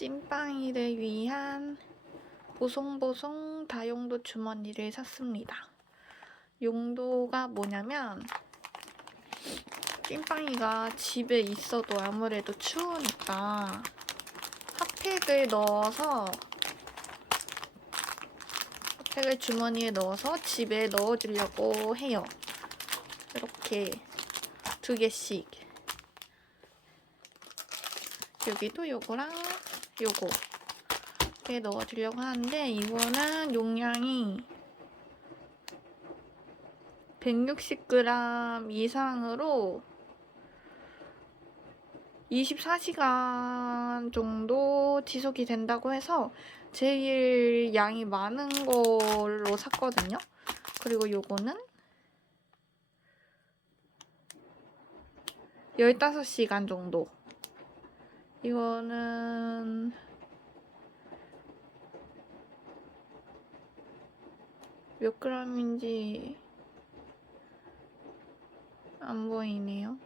찐빵이를 위한 보송보송 다용도 주머니를 샀습니다. 용도가 뭐냐면 찐빵이가 집에 있어도 아무래도 추우니까 핫팩을 넣어서 핫팩을 주머니에 넣어서 집에 넣어주려고 해요. 이렇게 두 개씩 여기도 요거랑 요거 이렇게 넣어주려고 하는데 이거는 용량이 160g 이상으로 24시간 정도 지속이 된다고 해서 제일 양이 많은 걸로 샀거든요. 그리고 요거는 15시간 정도. 이거는 몇 g인지 안 보이네요.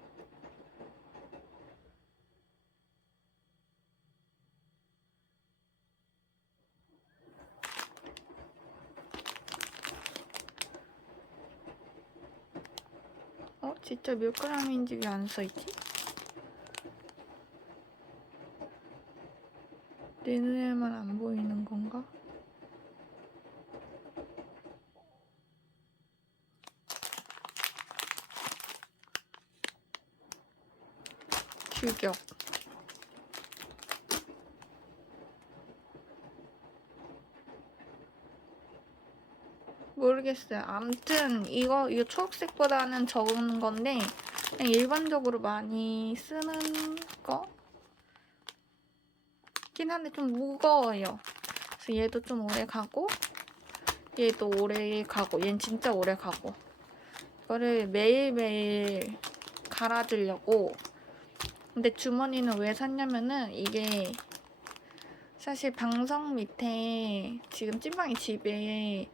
어, 진짜 몇 g인지 왜 안 써있지? 내 눈에만 안 보이는 건가? 규격. 모르겠어요. 암튼 이거 이거 초록색보다는 적은 건데 그냥 일반적으로 많이 쓰는 거. 긴 한데 좀 무거워요. 그래서 얘도 좀 오래 가고 얘도 오래 가고 얘는 진짜 오래 가고 이거를 매일매일 갈아주려고 근데 주머니는 왜 샀냐면은 이게 사실 방석 밑에 지금 찐빵이 집에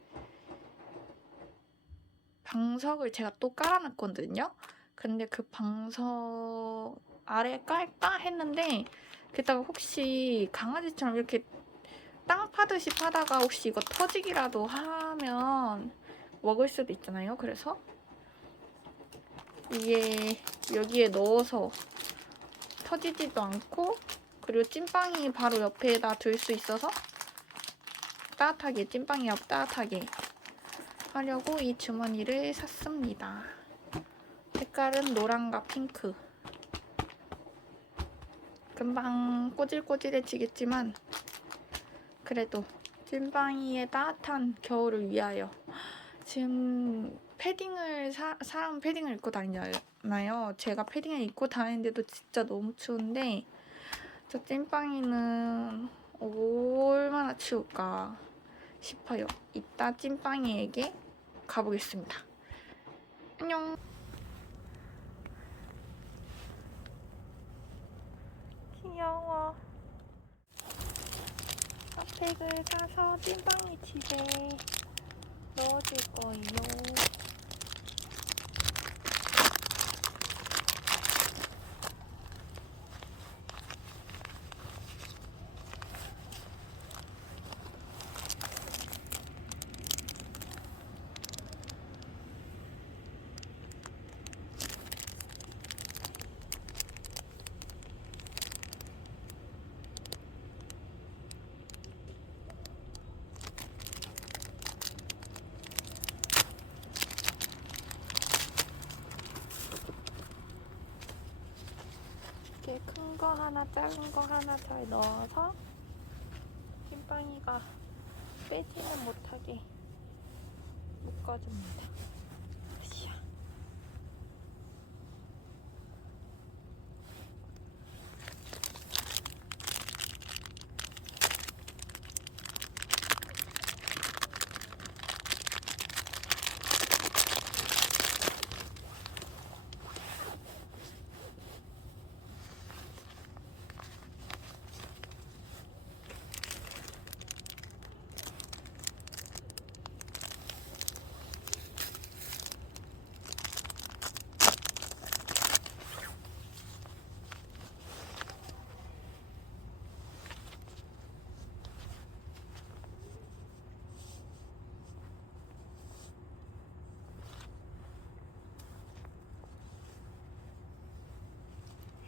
방석을 제가 또 깔아놨거든요. 근데 그 방석 아래 깔까 했는데 게다가 혹시 강아지처럼 이렇게 땅 파듯이 파다가 혹시 이거 터지기라도 하면 먹을 수도 있잖아요. 그래서 이게 여기에 넣어서 터지지도 않고 그리고 찐빵이 바로 옆에다 둘 수 있어서 따뜻하게 찐빵이 앞 따뜻하게 하려고 이 주머니를 샀습니다. 색깔은 노랑과 핑크. 금방 꼬질꼬질해지겠지만 그래도 찐빵이의 따뜻한 겨울을 위하여 지금 패딩을 사, 사람 패딩을 입고 다니잖아요. 제가 패딩을 입고 다니는데도 진짜 너무 추운데 저 찐빵이는 얼마나 추울까 싶어요. 이따 찐빵이에게 가보겠습니다. 안녕. 귀여워. 핫팩을 사서 찐빵이 집에 넣어줄 거예요. 이렇게 큰 거 하나, 작은 거 하나 잘 넣어서 찐빵이가 빼지는 못하게 묶어줍니다.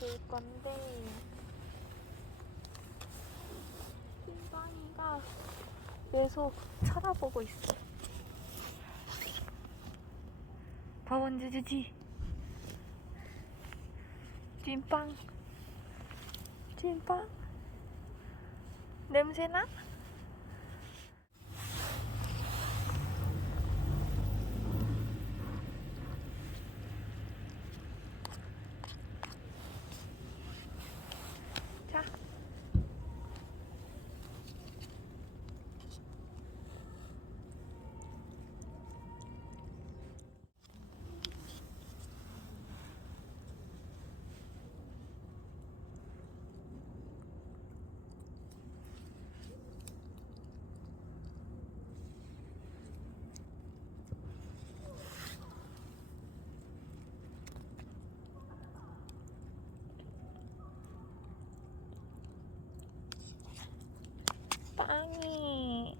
줄 건데 찐빵이가 계속 쳐다보고 있어. 밥 언제 주지? 찐빵 찐빵 냄새나? 자. 빵이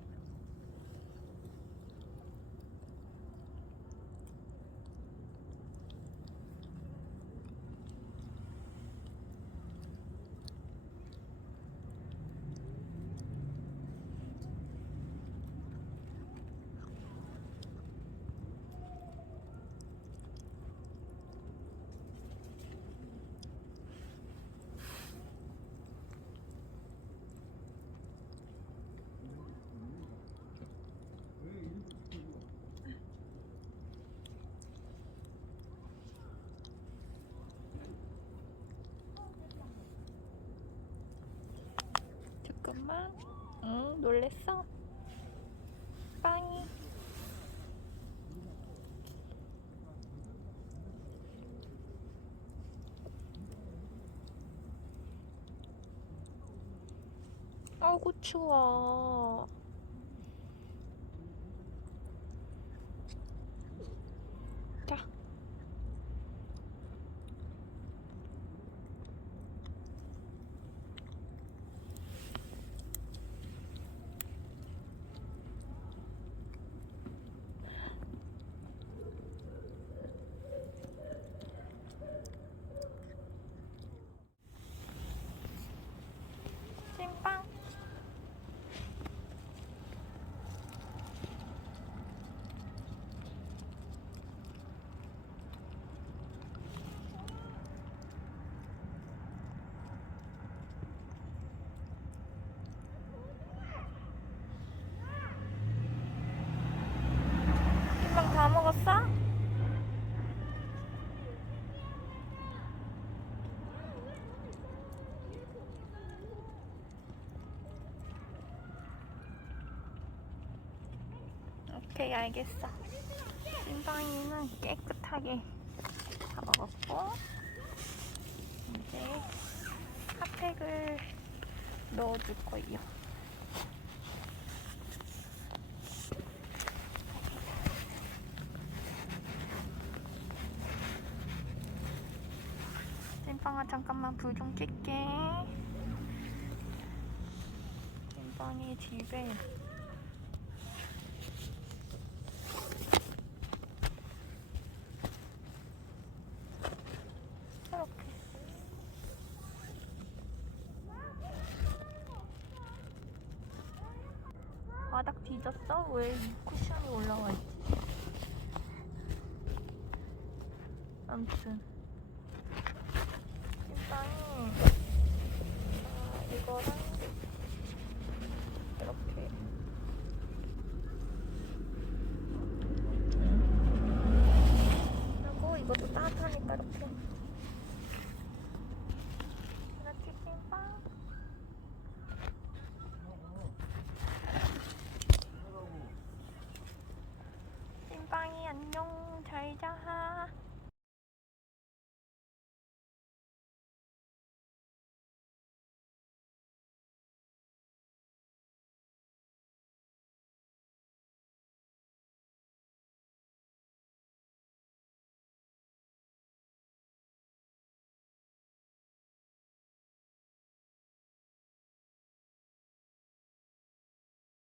잠깐만? 응 놀랬어? 빵이. 아이고 추워 자 찐빵 찐빵 다 먹었어? 오케이 알겠어. 찐빵이는 깨끗하게 다 먹었고 이제 핫팩을 넣어줄 거예요. 찐빵아 잠깐만 불좀 끌게. 찐빵이 집에 바닥 뒤졌어? 왜 이 쿠션이 올라와 있지? 아무튼 찐빵이 아, 이거랑 이렇게 그리고 이것도 따뜻하니까 이렇게